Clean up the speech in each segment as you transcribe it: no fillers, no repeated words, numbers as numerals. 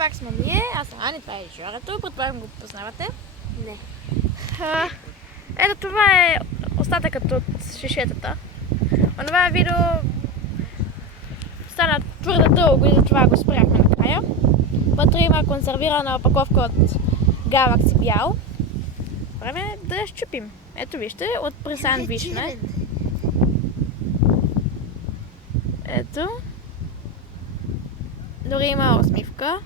пак сме ние. Аз съм Ани, това е Жорето. Предполагам го познавате. Не. Ето това е остатъкът от шишетата. Онова видео стана твърде дълго и затова го спряхме накрая. Вътре има консервирана опаковка от Galaxy бял. Време е да я щупим. Ето вижте, от пресан вишне. Ето. Дори има усмивка.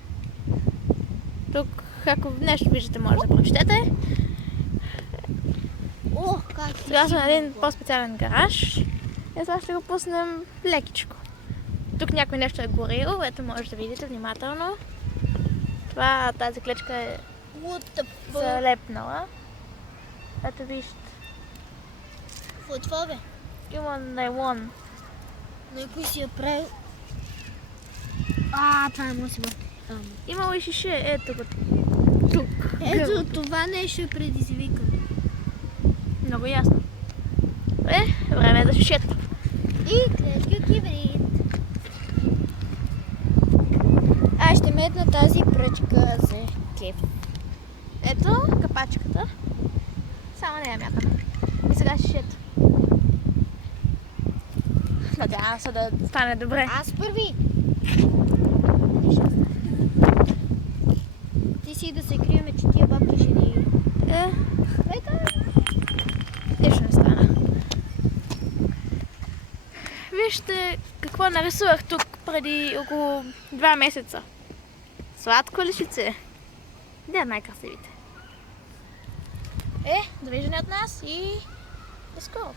Тук, ако нещо виждате, може да прочетете. Ох, как Сега сме на един по-специален гараж. И сега ще го пуснем лекичко. Тук някой нещо е горил, ето може да видите внимателно. Тази клечка е залепнала. Ето вижте. Какво е това, бе? Има найлон. Някой си я прави. Това не може да си бъде. Имало и шише, ето го тук. Ето това нещо е предизвикано. Много ясно. Време е да шишето. И клетка кибрид. Аз ще метна тази пръчка за кеф. Ето капачката. Само не я мятаме. И сега шишето. Надявам се да стане добре. Аз първи. Ти си да се криеме, че тия бабки ще ни... Нищо не стана. Вижте какво нарисувах тук преди около 2 месеца. Сладко лишице. Де е най-красивите? Довиждане от нас и до скоро!